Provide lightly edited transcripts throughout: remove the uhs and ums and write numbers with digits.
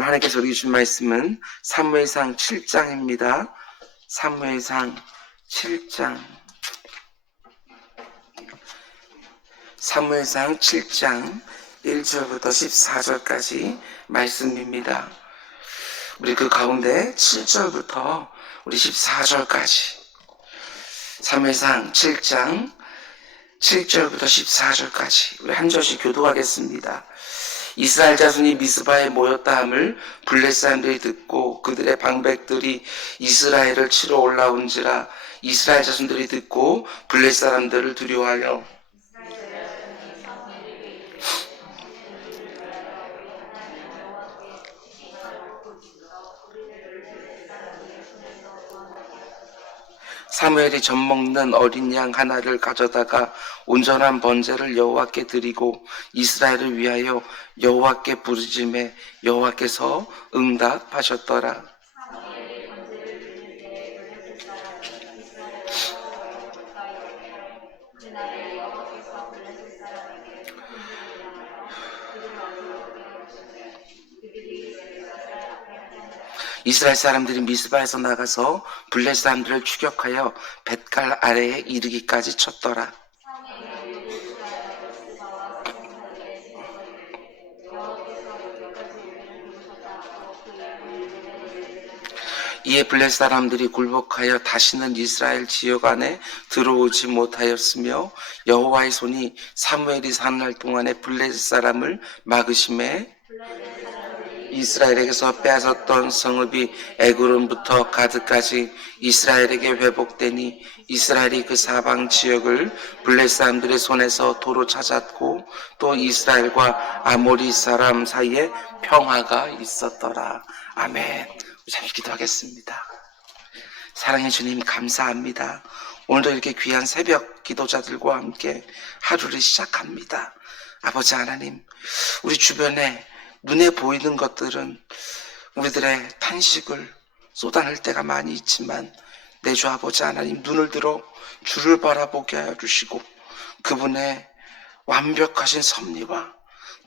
오늘 하나님께서 우리에게 주신 말씀은 사무엘상 7장입니다. 사무엘상 7장. 사무엘상 7장 1절부터 14절까지 말씀입니다. 우리 그 가운데 7절부터 우리 14절까지 사무엘상 7장 7절부터 14절까지 우리 한 절씩 교독하겠습니다. 이스라엘 자손이 미스바에 모였다 함을 블레 사람들이 듣고 그들의 방백들이 이스라엘을 치러 올라온지라. 이스라엘 자손들이 듣고 블레 사람들을 두려워하여 사무엘이 젖먹는 어린 양 하나를 가져다가 온전한 번제를 여호와께 드리고 이스라엘을 위하여 여호와께 부르짖매 여호와께서 응답하셨더라. 이스라엘 사람들이 미스바에서 나가서 블레 사람들을 추격하여 벳갈 아래에 이르기까지 쳤더라. 이에 블레 사람들이 굴복하여 다시는 이스라엘 지역 안에 들어오지 못하였으며 여호와의 손이 사무엘이 사는 날 동안에 블레 사람을 막으심에 이스라엘에게서 빼앗았던 성읍이 에그론부터 가드까지 이스라엘에게 회복되니 이스라엘이 그 사방 지역을 블레 사람들의 손에서 도로 찾았고 또 이스라엘과 아모리 사람 사이에 평화가 있었더라. 아멘. 잠시 기도하겠습니다. 사랑해 주님 감사합니다. 오늘도 이렇게 귀한 새벽 기도자들과 함께 하루를 시작합니다. 아버지 하나님, 우리 주변에 눈에 보이는 것들은 우리들의 탄식을 쏟아낼 때가 많이 있지만 내 주 아버지 하나님, 눈을 들어 주를 바라보게 하여 주시고 그분의 완벽하신 섭리와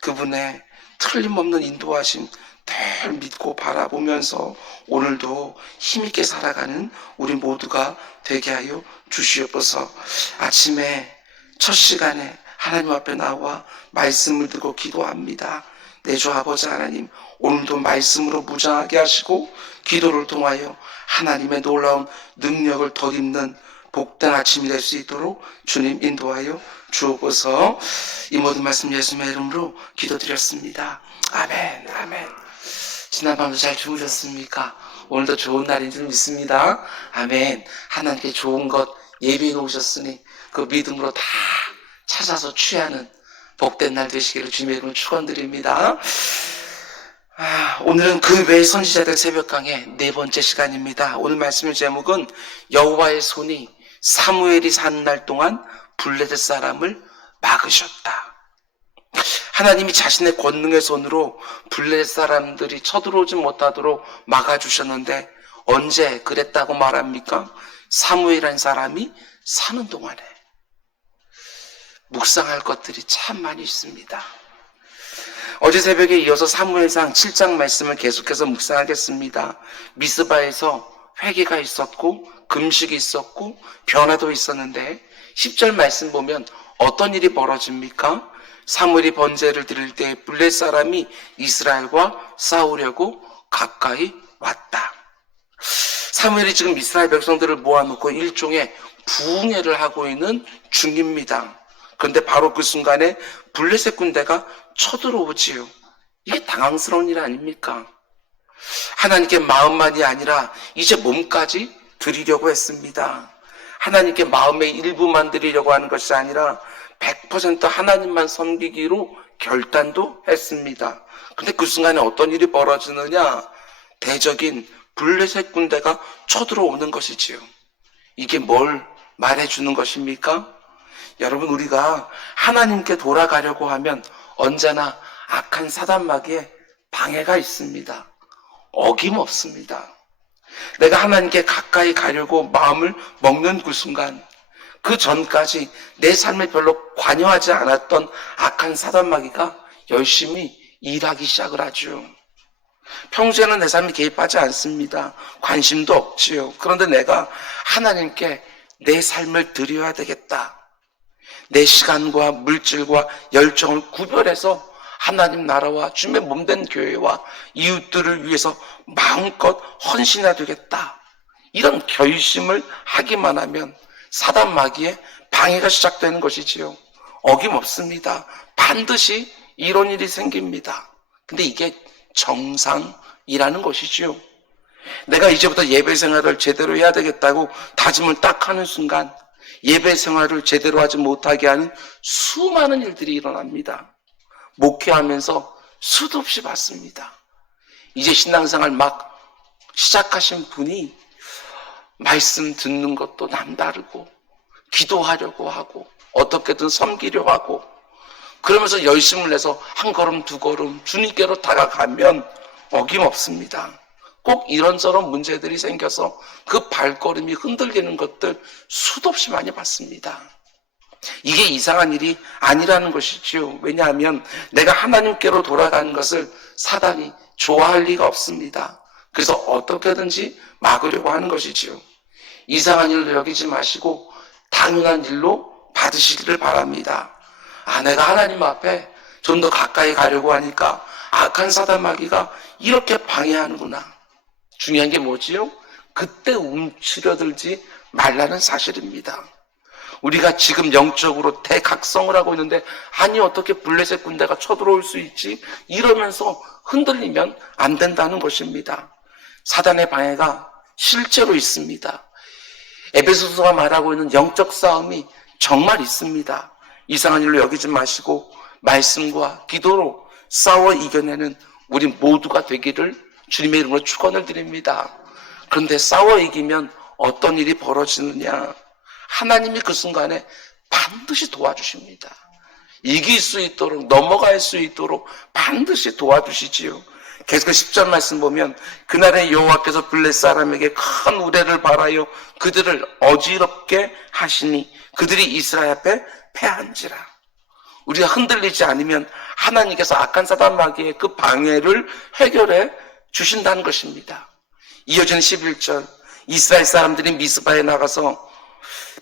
그분의 틀림없는 인도하심 늘 믿고 바라보면서 오늘도 힘있게 살아가는 우리 모두가 되게 하여 주시옵소서. 아침에 첫 시간에 하나님 앞에 나와 말씀을 듣고 기도합니다. 내 주 아버지 하나님, 오늘도 말씀으로 무장하게 하시고 기도를 통하여 하나님의 놀라운 능력을 덧입는 복된 아침이 될 수 있도록 주님 인도하여 주옵소서. 이 모든 말씀 예수님의 이름으로 기도드렸습니다. 아멘. 아멘. 지난밤도 잘 주무셨습니까? 오늘도 좋은 날인 줄 믿습니다. 아멘. 하나님께 좋은 것 예비해 놓으셨으니 그 믿음으로 다 찾아서 취하는 복된 날 되시기를 주님의 이름으로 축원드립니다. 오늘은 그 외의 선지자들 새벽 강의 네 번째 시간입니다. 오늘 말씀의 제목은 여호와의 손이 사무엘이 사는 날 동안 블레셋 사람을 막으셨다. 하나님이 자신의 권능의 손으로 블레셋 사람들이 쳐들어오지 못하도록 막아주셨는데 언제 그랬다고 말합니까? 사무엘이라는 사람이 사는 동안에. 묵상할 것들이 참 많이 있습니다. 어제 새벽에 이어서 사무엘상 7장 말씀을 계속해서 묵상하겠습니다. 미스바에서 회개가 있었고 금식이 있었고 변화도 있었는데 10절 말씀 보면 어떤 일이 벌어집니까? 사무엘이 번제를 드릴 때 블레 사람이 이스라엘과 싸우려고 가까이 왔다. 사무엘이 지금 이스라엘 백성들을 모아놓고 일종의 부흥회를 하고 있는 중입니다. 그런데 바로 그 순간에 블레셋 군대가 쳐들어오지요. 이게 당황스러운 일 아닙니까? 하나님께 마음만이 아니라 이제 몸까지 드리려고 했습니다. 하나님께 마음의 일부만 드리려고 하는 것이 아니라 100% 하나님만 섬기기로 결단도 했습니다. 근데 그 순간에 어떤 일이 벌어지느냐? 대적인 블레셋 군대가 쳐들어오는 것이지요. 이게 뭘 말해주는 것입니까? 여러분, 우리가 하나님께 돌아가려고 하면 언제나 악한 사단마귀에 방해가 있습니다. 어김없습니다. 내가 하나님께 가까이 가려고 마음을 먹는 그 순간, 그 전까지 내 삶에 별로 관여하지 않았던 악한 사단마귀가 열심히 일하기 시작을 하죠. 평소에는 내 삶에 개입하지 않습니다. 관심도 없지요. 그런데 내가 하나님께 내 삶을 드려야 되겠다. 내 시간과 물질과 열정을 구별해서 하나님 나라와 주님의 몸된 교회와 이웃들을 위해서 마음껏 헌신해야 되겠다. 이런 결심을 하기만 하면 사단 마귀의 방해가 시작되는 것이지요. 어김없습니다. 반드시 이런 일이 생깁니다. 근데 이게 정상이라는 것이지요. 내가 이제부터 예배 생활을 제대로 해야 되겠다고 다짐을 딱 하는 순간 예배 생활을 제대로 하지 못하게 하는 수많은 일들이 일어납니다. 목회하면서 수도 없이 봤습니다. 이제 신앙생활 막 시작하신 분이 말씀 듣는 것도 남다르고 기도하려고 하고 어떻게든 섬기려 하고 그러면서 열심을 내서 한 걸음 두 걸음 주님께로 다가가면 어김없습니다. 꼭 이런저런 문제들이 생겨서 그 발걸음이 흔들리는 것들 수도 없이 많이 봤습니다. 이게 이상한 일이 아니라는 것이지요. 왜냐하면 내가 하나님께로 돌아가는 것을 사단이 좋아할 리가 없습니다. 그래서 어떻게든지 막으려고 하는 것이지요. 이상한 일로 여기지 마시고 당연한 일로 받으시기를 바랍니다. 내가 하나님 앞에 좀 더 가까이 가려고 하니까 악한 사단 마귀가 이렇게 방해하는구나. 중요한 게 뭐지요? 그때 움츠려들지 말라는 사실입니다. 우리가 지금 영적으로 대각성을 하고 있는데 아니 어떻게 블레셋 군대가 쳐들어올 수 있지? 이러면서 흔들리면 안 된다는 것입니다. 사단의 방해가 실제로 있습니다. 에베소서가 말하고 있는 영적 싸움이 정말 있습니다. 이상한 일로 여기지 마시고 말씀과 기도로 싸워 이겨내는 우리 모두가 되기를 주님의 이름으로 축원을 드립니다. 그런데 싸워 이기면 어떤 일이 벌어지느냐? 하나님이 그 순간에 반드시 도와주십니다. 이길 수 있도록 넘어갈 수 있도록 반드시 도와주시지요. 계속 10절 말씀 보면 그날에 여호와께서 블레셋 사람에게 큰 우레를 발하여 그들을 어지럽게 하시니 그들이 이스라엘 앞에 패한지라. 우리가 흔들리지 않으면 하나님께서 악한 사단 마귀의 그 방해를 해결해 주신다는 것입니다. 이어지는 11절 이스라엘 사람들이 미스바에 나가서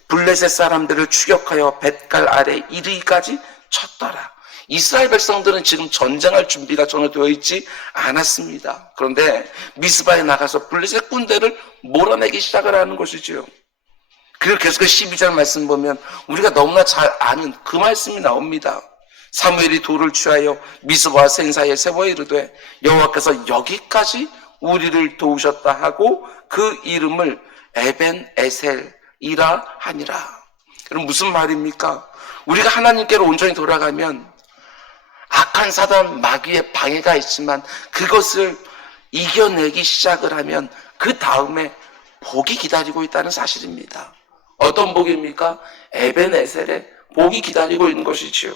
블레셋 사람들을 추격하여 벳갈 아래 이르기까지 쳤더라. 이스라엘 백성들은 지금 전쟁할 준비가 전혀 되어 있지 않았습니다. 그런데 미스바에 나가서 블레셋 군대를 몰아내기 시작을 하는 것이지요. 그리고 계속 12절 말씀 보면 우리가 너무나 잘 아는 그 말씀이 나옵니다. 사무엘이 돌을 취하여 미스바와 생사에 세워 이르되 여호와께서 여기까지 우리를 도우셨다 하고 그 이름을 에벤에셀이라 하니라. 그럼 무슨 말입니까? 우리가 하나님께로 온전히 돌아가면 악한 사단 마귀의 방해가 있지만 그것을 이겨내기 시작을 하면 그 다음에 복이 기다리고 있다는 사실입니다. 어떤 복입니까? 에벤에셀의 복이 기다리고 있는 것이지요.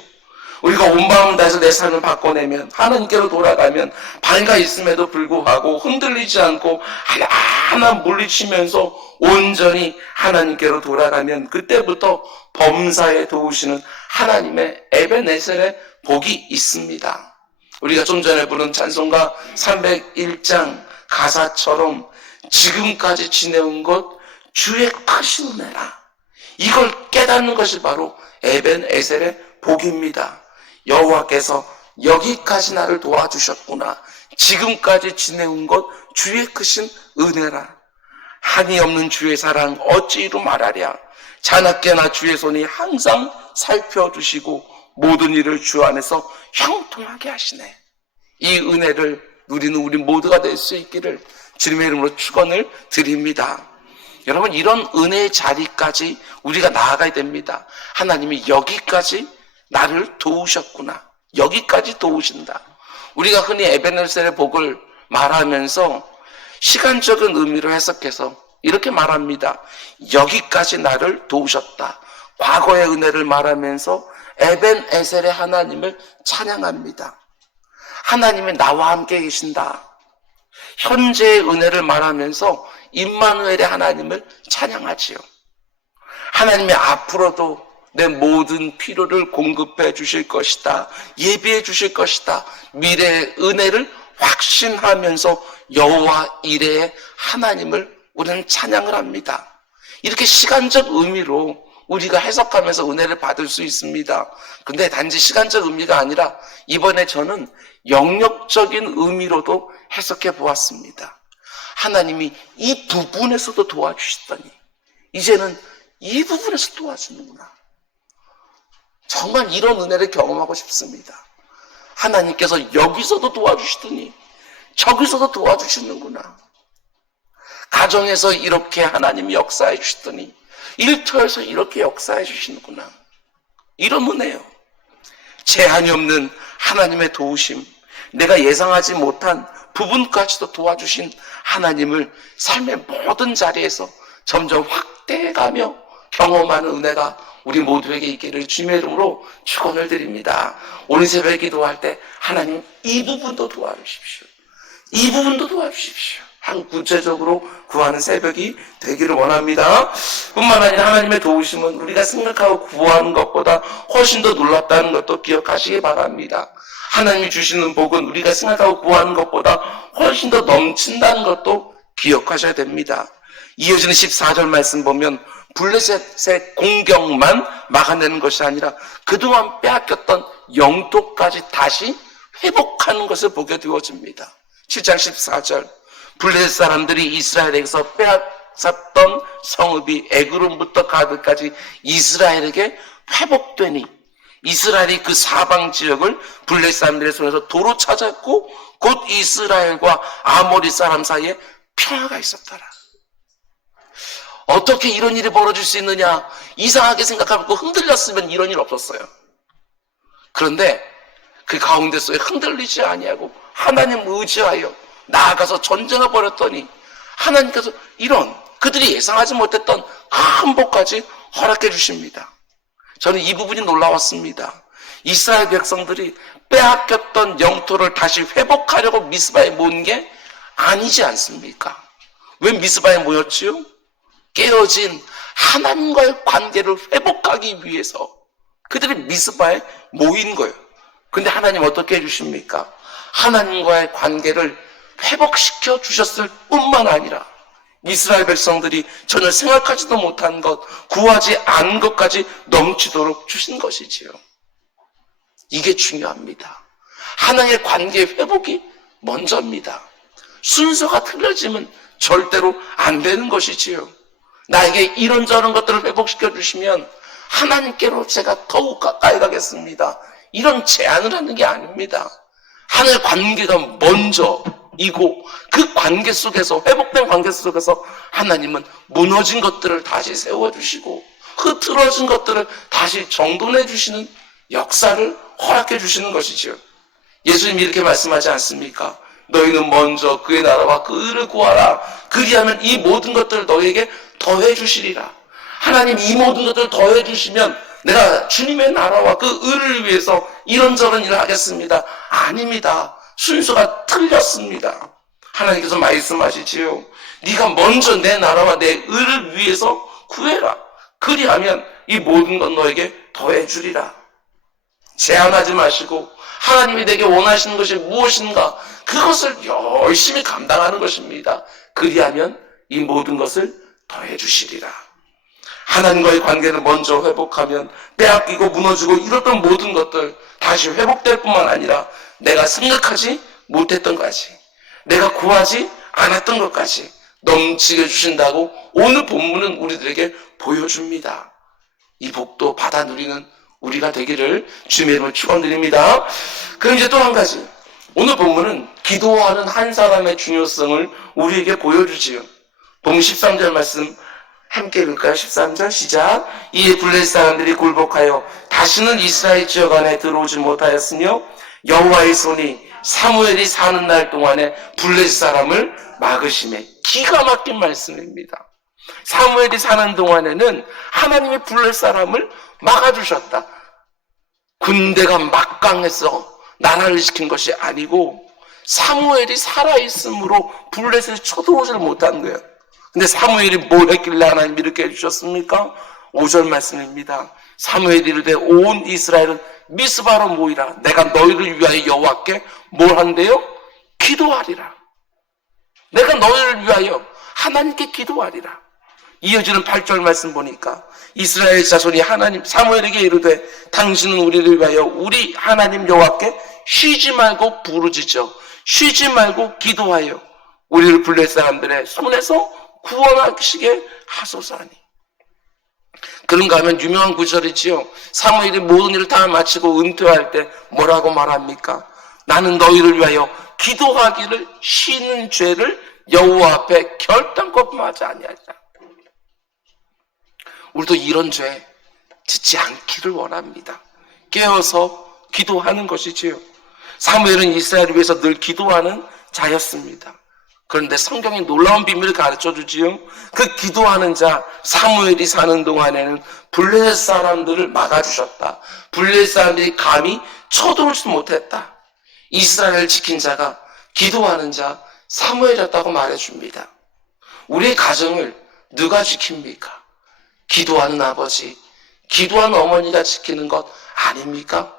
우리가 온 마음 다해서 내 삶을 바꿔내면 하나님께로 돌아가면 방해가 있음에도 불구하고 흔들리지 않고 하나하나 물리치면서 온전히 하나님께로 돌아가면 그때부터 범사에 도우시는 하나님의 에벤에셀의 복이 있습니다. 우리가 좀 전에 부른 찬송가 301장 가사처럼 지금까지 지내온 것 주의 크신 은혜라. 이걸 깨닫는 것이 바로 에벤에셀의 복입니다. 여호와께서 여기까지 나를 도와주셨구나. 지금까지 지내온 것 주의 크신 은혜라. 한이 없는 주의 사랑 어찌 이루 말하랴. 자나깨나 주의 손이 항상 살펴주시고 모든 일을 주 안에서 형통하게 하시네. 이 은혜를 누리는 우리 모두가 될 수 있기를 주님의 이름으로 축원을 드립니다. 여러분, 이런 은혜의 자리까지 우리가 나아가야 됩니다. 하나님이 여기까지 나를 도우셨구나. 여기까지 도우신다. 우리가 흔히 에벤에셀의 복을 말하면서 시간적인 의미로 해석해서 이렇게 말합니다. 여기까지 나를 도우셨다. 과거의 은혜를 말하면서 에벤에셀의 하나님을 찬양합니다. 하나님이 나와 함께 계신다. 현재의 은혜를 말하면서 임마누엘의 하나님을 찬양하지요. 하나님이 앞으로도 내 모든 필요를 공급해 주실 것이다. 예비해 주실 것이다. 미래의 은혜를 확신하면서 여호와 이레의 하나님을 우리는 찬양을 합니다. 이렇게 시간적 의미로 우리가 해석하면서 은혜를 받을 수 있습니다. 근데 단지 시간적 의미가 아니라 이번에 저는 영역적인 의미로도 해석해 보았습니다. 하나님이 이 부분에서도 도와주시더니 이제는 이 부분에서 도와주는구나. 정말 이런 은혜를 경험하고 싶습니다. 하나님께서 여기서도 도와주시더니 저기서도 도와주시는구나. 가정에서 이렇게 하나님이 역사해 주시더니 일터에서 이렇게 역사해 주시는구나. 이런 은혜요. 제한이 없는 하나님의 도우심, 내가 예상하지 못한 부분까지도 도와주신 하나님을 삶의 모든 자리에서 점점 확대해가며 경험하는 은혜가 우리 모두에게 있기를 주님의 이름으로 축원을 드립니다. 오늘 새벽에 기도할 때 하나님 이 부분도 도와주십시오. 이 부분도 도와주십시오. 한 구체적으로 구하는 새벽이 되기를 원합니다. 뿐만 아니라 하나님의 도우심은 우리가 생각하고 구하는 것보다 훨씬 더 놀랍다는 것도 기억하시기 바랍니다. 하나님이 주시는 복은 우리가 생각하고 구하는 것보다 훨씬 더 넘친다는 것도 기억하셔야 됩니다. 이어지는 14절 말씀 보면 블레셋의 공격만 막아내는 것이 아니라 그동안 빼앗겼던 영토까지 다시 회복하는 것을 보게 되어집니다. 7장 14절 블레셋 사람들이 이스라엘에게서 빼앗았던 성읍이 에그론부터 가드까지 이스라엘에게 회복되니 이스라엘이 그 사방 지역을 블레셋 사람들의 손에서 도로 찾았고 곧 이스라엘과 아모리 사람 사이에 평화가 있었더라. 어떻게 이런 일이 벌어질 수 있느냐? 이상하게 생각하고 흔들렸으면 이런 일 없었어요. 그런데 그 가운데 속에 흔들리지 아니하고 하나님 의지하여 나아가서 전쟁을 벌였더니 하나님께서 이런 그들이 예상하지 못했던 큰 복까지 허락해 주십니다. 저는 이 부분이 놀라웠습니다. 이스라엘 백성들이 빼앗겼던 영토를 다시 회복하려고 미스바에 모인 게 아니지 않습니까? 왜 미스바에 모였지요? 깨어진 하나님과의 관계를 회복하기 위해서 그들이 미스바에 모인 거예요. 근데 하나님 어떻게 해주십니까? 하나님과의 관계를 회복시켜 주셨을 뿐만 아니라 이스라엘 백성들이 전혀 생각하지도 못한 것, 구하지 않은 것까지 넘치도록 주신 것이지요. 이게 중요합니다. 하나님의 관계 회복이 먼저입니다. 순서가 틀려지면 절대로 안 되는 것이지요. 나에게 이런저런 것들을 회복시켜 주시면 하나님께로 제가 더욱 가까이 가겠습니다. 이런 제안을 하는 게 아닙니다. 하나님의 관계가 먼저이고 그 관계 속에서 회복된 관계 속에서 하나님은 무너진 것들을 다시 세워주시고 흐트러진 것들을 다시 정돈해 주시는 역사를 허락해 주시는 것이죠. 예수님이 이렇게 말씀하지 않습니까? 너희는 먼저 그의 나라와 그 의를 구하라. 그리하면 이 모든 것들을 너희에게 더해 주시리라. 하나님 이 모든 것들을 더해 주시면 내가 주님의 나라와 그 의를 위해서 이런저런 일을 하겠습니다. 아닙니다. 순서가 틀렸습니다. 하나님께서 말씀하시지요. 네가 먼저 내 나라와 내 의를 위해서 구해라. 그리하면 이 모든 것 너에게 더해 주리라. 제한하지 마시고 하나님이 내게 원하시는 것이 무엇인가 그것을 열심히 감당하는 것입니다. 그리하면 이 모든 것을 더해 주시리라. 하나님과의 관계를 먼저 회복하면 빼앗기고 무너지고 이랬던 모든 것들 다시 회복될 뿐만 아니라 내가 생각하지 못했던 것까지 내가 구하지 않았던 것까지 넘치게 주신다고 오늘 본문은 우리들에게 보여줍니다. 이 복도 받아 누리는 우리가 되기를 주님의 이름으로 축원드립니다. 그럼 이제 또 한 가지, 오늘 본문은 기도하는 한 사람의 중요성을 우리에게 보여주지요. 본문 13절 말씀 함께 읽을까요? 13절 시작. 이에 블레셋 사람들이 굴복하여 다시는 이스라엘 지역 안에 들어오지 못하였으며 여호와의 손이 사무엘이 사는 날 동안에 블레셋 사람을 막으심에. 기가 막힌 말씀입니다. 사무엘이 사는 동안에는 하나님이 블레셋 사람을 막아주셨다. 군대가 막강해서 나라를 지킨 것이 아니고 사무엘이 살아있으므로 블레셋이 쳐들어오지를 못한 거예요. 근데 사무엘이 뭘 했길래 하나님이 이렇게 해주셨습니까? 5절 말씀입니다. 사무엘이 이르되 온 이스라엘은 미스바로 모이라. 내가 너희를 위하여 여호와께 뭘 한대요? 기도하리라. 내가 너희를 위하여 하나님께 기도하리라. 이어지는 8절 말씀 보니까 이스라엘 자손이 하나님 사무엘에게 이르되 당신은 우리를 위하여 우리 하나님 여호와께 쉬지 말고 부르짖어 쉬지 말고 기도하여 우리를 블레 사람들의 손에서 구원하시게 하소서하니. 그런가 하면 유명한 구절이지요. 사무엘이 모든 일을 다 마치고 은퇴할 때 뭐라고 말합니까? 나는 너희를 위하여 기도하기를 쉬는 죄를 여호와 앞에 결단코 범하지 아니하리라. 우리도 이런 죄 짓지 않기를 원합니다. 깨어서 기도하는 것이지요. 사무엘은 이스라엘을 위해서 늘 기도하는 자였습니다. 그런데 성경이 놀라운 비밀을 가르쳐주지요. 그 기도하는 자 사무엘이 사는 동안에는 블레셋 사람들을 막아주셨다. 블레셋 사람들이 감히 쳐들어오지도 못했다. 이스라엘을 지킨 자가 기도하는 자 사무엘이었다고 말해줍니다. 우리의 가정을 누가 지킵니까? 기도하는 아버지, 기도하는 어머니가 지키는 것 아닙니까?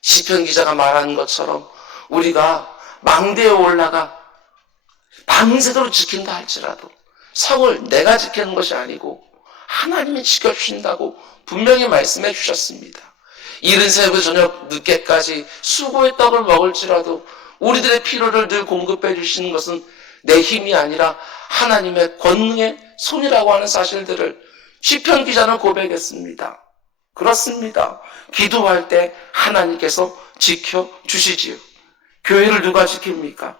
시편 기자가 말하는 것처럼 우리가 망대에 올라가 밤새도록 지킨다 할지라도 성을 내가 지키는 것이 아니고 하나님이 지켜주신다고 분명히 말씀해 주셨습니다. 이른 새벽 저녁 늦게까지 수고의 떡을 먹을지라도 우리들의 필요를 늘 공급해 주시는 것은 내 힘이 아니라 하나님의 권능의 손이라고 하는 사실들을 시편 기자는 고백했습니다. 그렇습니다. 기도할 때 하나님께서 지켜주시지요. 교회를 누가 지킵니까?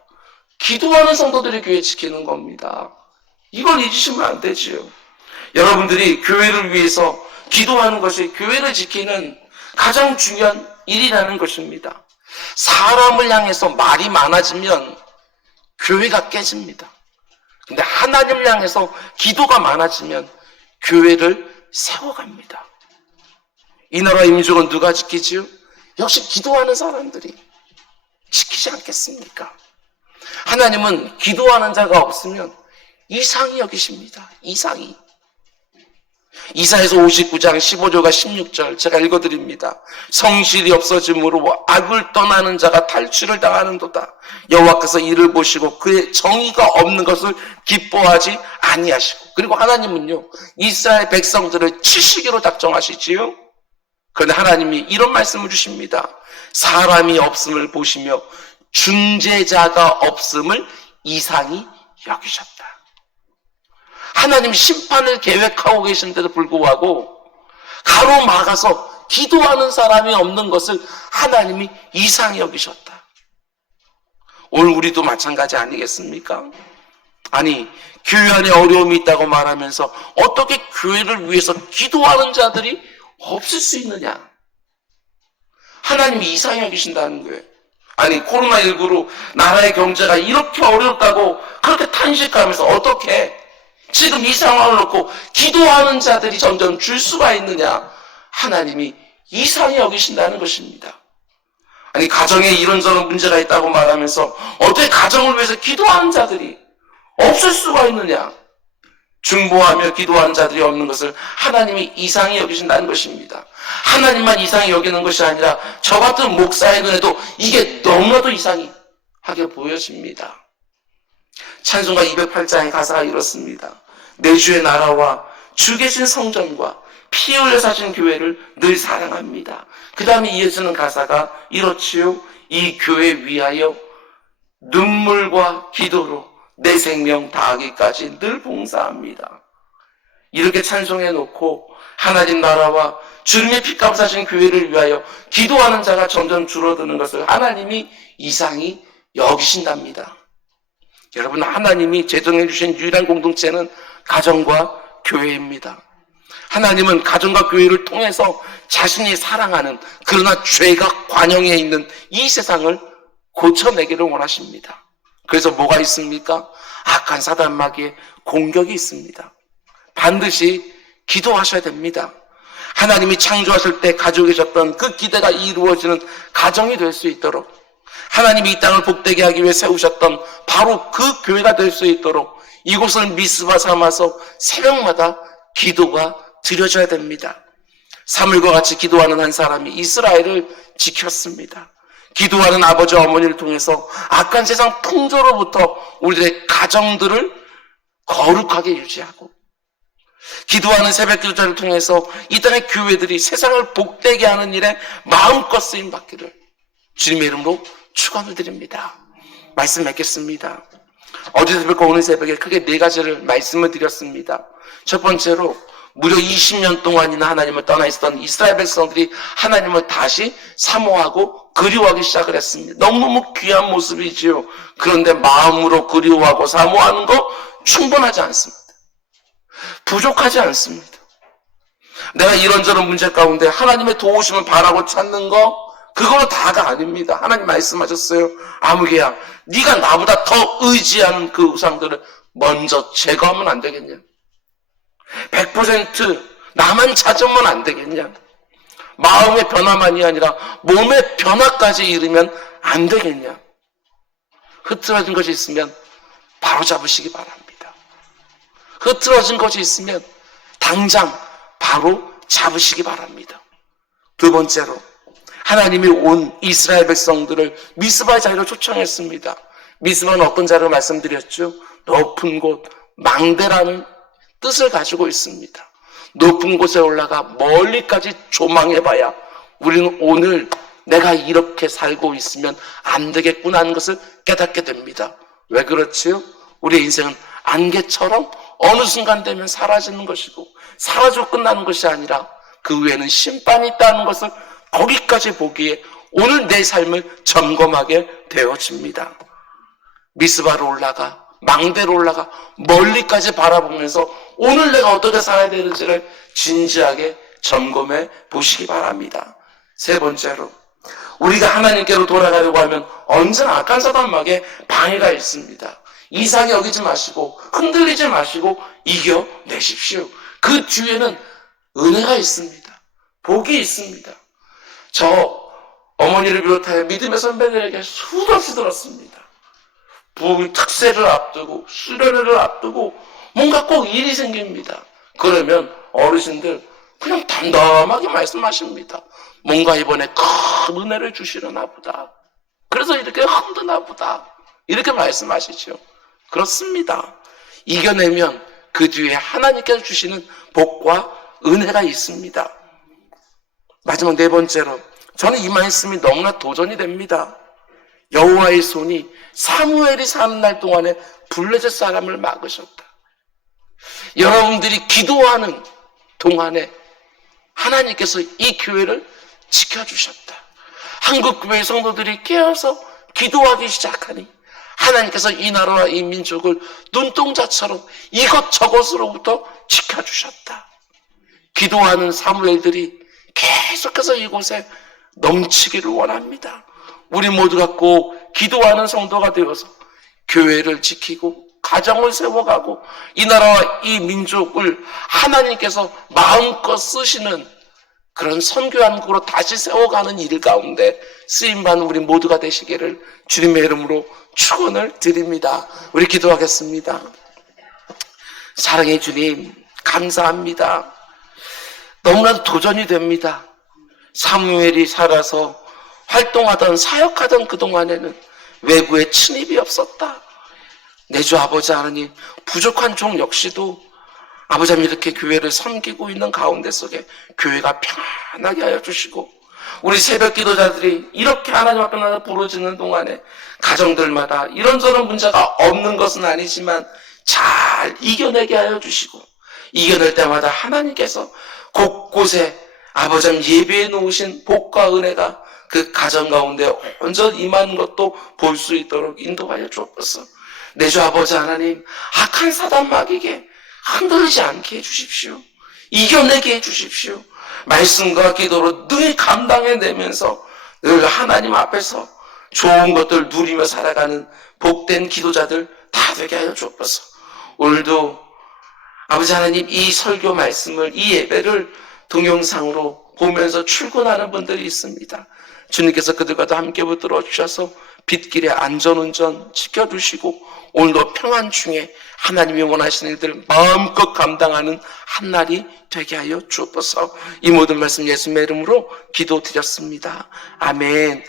기도하는 성도들이 교회 지키는 겁니다. 이걸 잊으시면 안 되지요. 여러분들이 교회를 위해서 기도하는 것이 교회를 지키는 가장 중요한 일이라는 것입니다. 사람을 향해서 말이 많아지면 교회가 깨집니다. 근데 하나님을 향해서 기도가 많아지면 교회를 세워갑니다. 이 나라의 민족은 누가 지키지요? 역시 기도하는 사람들이 지키지 않겠습니까? 하나님은 기도하는 자가 없으면 이상히 여기십니다. 이상히. 이사야서 59장 15절과 16절 제가 읽어드립니다. 성실이 없어짐으로 악을 떠나는 자가 탈취를 당하는도다. 여호와께서 이를 보시고 그의 정의가 없는 것을 기뻐하지 아니하시고. 그리고 하나님은요 이스라엘 백성들을 치시기로 작정하시지요. 그런데 하나님이 이런 말씀을 주십니다. 사람이 없음을 보시며 중재자가 없음을 이상히 여기셨다. 하나님 심판을 계획하고 계신데도 불구하고 가로막아서 기도하는 사람이 없는 것을 하나님이 이상히 여기셨다. 오늘 우리도 마찬가지 아니겠습니까? 아니 교회 안에 어려움이 있다고 말하면서 어떻게 교회를 위해서 기도하는 자들이 없을 수 있느냐? 하나님이 이상히 여기신다는 거예요. 아니 코로나19로 나라의 경제가 이렇게 어렵다고 그렇게 탄식하면서 어떻게 지금 이 상황을 놓고 기도하는 자들이 점점 줄 수가 있느냐? 하나님이 이상히 여기신다는 것입니다. 아니 가정에 이런저런 문제가 있다고 말하면서 어떻게 가정을 위해서 기도하는 자들이 없을 수가 있느냐? 중보하며 기도하는 자들이 없는 것을 하나님이 이상히 여기신다는 것입니다. 하나님만 이상히 여기는 것이 아니라 저 같은 목사의 눈에도 이게 너무나도 이상하게 보여집니다. 찬송가 208장의 가사가 이렇습니다. 내 주의 나라와 주 계신 성전과 피 흘려 사신 교회를 늘 사랑합니다. 그 다음에 이어지는 가사가 이렇지요. 이 교회 위하여 눈물과 기도로 내 생명 다하기까지 늘 봉사합니다. 이렇게 찬송해 놓고 하나님 나라와 주님의 피값 사신 교회를 위하여 기도하는 자가 점점 줄어드는 것을 하나님이 이상히 여기신답니다. 여러분 하나님이 제정해 주신 유일한 공동체는 가정과 교회입니다. 하나님은 가정과 교회를 통해서 자신이 사랑하는 그러나 죄가 관영해 있는 이 세상을 고쳐내기를 원하십니다. 그래서 뭐가 있습니까? 악한 사단 마귀의 공격이 있습니다. 반드시 기도하셔야 됩니다. 하나님이 창조하실 때 가지고 계셨던 그 기대가 이루어지는 가정이 될 수 있도록 하나님이 이 땅을 복되게 하기 위해 세우셨던 바로 그 교회가 될 수 있도록 이곳을 미스바 삼아서 새벽마다 기도가 드려져야 됩니다. 사물과 같이 기도하는 한 사람이 이스라엘을 지켰습니다. 기도하는 아버지 어머니를 통해서 악한 세상 풍조로부터 우리들의 가정들을 거룩하게 유지하고, 기도하는 새벽 기도자를 통해서 이 땅의 교회들이 세상을 복되게 하는 일에 마음껏 쓰임 받기를 주님의 이름으로 축원을 드립니다. 말씀 맺겠습니다. 어제 새벽과 오늘 새벽에 크게 네 가지를 말씀을 드렸습니다. 첫 번째로, 무려 20년 동안이나 하나님을 떠나 있었던 이스라엘 백성들이 하나님을 다시 사모하고 그리워하기 시작을 했습니다. 너무너무 귀한 모습이지요. 그런데 마음으로 그리워하고 사모하는 거 충분하지 않습니다. 부족하지 않습니다. 내가 이런저런 문제 가운데 하나님의 도우심을 바라고 찾는 거, 그거는 다가 아닙니다. 하나님 말씀하셨어요. 아무개야, 네가 나보다 더 의지하는 그 우상들을 먼저 제거하면 안 되겠냐? 100% 나만 찾으면 안 되겠냐? 마음의 변화만이 아니라 몸의 변화까지 이르면 안 되겠냐? 흐트러진 것이 있으면 바로 잡으시기 바랍니다. 흐트러진 것이 있으면 당장 바로 잡으시기 바랍니다. 두 번째로, 하나님이 온 이스라엘 백성들을 미스바의 자리로 초청했습니다. 미스바는 어떤 자리로 말씀드렸죠? 높은 곳, 망대라는 뜻을 가지고 있습니다. 높은 곳에 올라가 멀리까지 조망해봐야 우리는 오늘 내가 이렇게 살고 있으면 안 되겠구나 하는 것을 깨닫게 됩니다. 왜 그렇지요? 우리의 인생은 안개처럼 어느 순간 되면 사라지는 것이고, 사라지고 끝나는 것이 아니라 그 위에는 심판이 있다는 것을 거기까지 보기에 오늘 내 삶을 점검하게 되어집니다. 미스바로 올라가, 망대로 올라가 멀리까지 바라보면서 오늘 내가 어떻게 살아야 되는지를 진지하게 점검해 보시기 바랍니다. 세 번째로, 우리가 하나님께로 돌아가려고 하면 언제나 악한 사단막에 방해가 있습니다. 이상히 여기지 마시고 흔들리지 마시고 이겨내십시오. 그 뒤에는 은혜가 있습니다. 복이 있습니다. 저 어머니를 비롯하여 믿음의 선배들에게 수없이 들었습니다. 부흥 특세를 앞두고 수련회를 앞두고 뭔가 꼭 일이 생깁니다. 그러면 어르신들 그냥 담담하게 말씀하십니다. 뭔가 이번에 큰 은혜를 주시려나 보다. 그래서 이렇게 흔드나 보다. 이렇게 말씀하시죠. 그렇습니다. 이겨내면 그 뒤에 하나님께서 주시는 복과 은혜가 있습니다. 마지막 네 번째로, 저는 이 말씀이 너무나 도전이 됩니다. 여호와의 손이 사무엘이 사는 날 동안에 블레셋 사람을 막으셨다. 여러분들이 기도하는 동안에 하나님께서 이 교회를 지켜주셨다. 한국교회 성도들이 깨어서 기도하기 시작하니 하나님께서 이 나라와 이 민족을 눈동자처럼 이것저것으로부터 지켜주셨다. 기도하는 사무엘들이 계속해서 이곳에 넘치기를 원합니다. 우리 모두가 꼭 기도하는 성도가 되어서 교회를 지키고 가정을 세워가고 이 나라와 이 민족을 하나님께서 마음껏 쓰시는 그런 선교한국으로 다시 세워가는 일 가운데 쓰임받는 우리 모두가 되시기를 주님의 이름으로 축원을 드립니다. 우리 기도하겠습니다. 사랑의 주님, 감사합니다. 너무나도 도전이 됩니다. 사무엘이 살아서 활동하던 사역하던 그동안에는 외부의 침입이 없었다. 내 주 아버지 하나님, 부족한 종 역시도 아버지 하나님 이렇게 교회를 섬기고 있는 가운데 속에 교회가 편안하게 하여 주시고, 우리 새벽 기도자들이 이렇게 하나님 앞에 나가 부르짖는 동안에 가정들마다 이런저런 문제가 없는 것은 아니지만 잘 이겨내게 하여 주시고, 이겨낼 때마다 하나님께서 곳곳에 아버지 하나님 예비해 놓으신 복과 은혜가 그 가정 가운데 온전히 임하는 것도 볼 수 있도록 인도하여 주옵소서. 내 주 아버지 하나님, 악한 사단 마귀에게 흔들리지 않게 해주십시오. 이겨내게 해주십시오. 말씀과 기도로 늘 감당해내면서 늘 하나님 앞에서 좋은 것들 누리며 살아가는 복된 기도자들 다 되게 하여 주옵소서. 오늘도 아버지 하나님 이 설교 말씀을, 이 예배를 동영상으로 보면서 출근하는 분들이 있습니다. 주님께서 그들과도 함께 붙들어 주셔서 빗길에 안전운전 지켜주시고 오늘도 평안 중에 하나님이 원하시는 일들을 마음껏 감당하는 한 날이 되게 하여 주옵소서. 이 모든 말씀 예수님의 이름으로 기도드렸습니다. 아멘.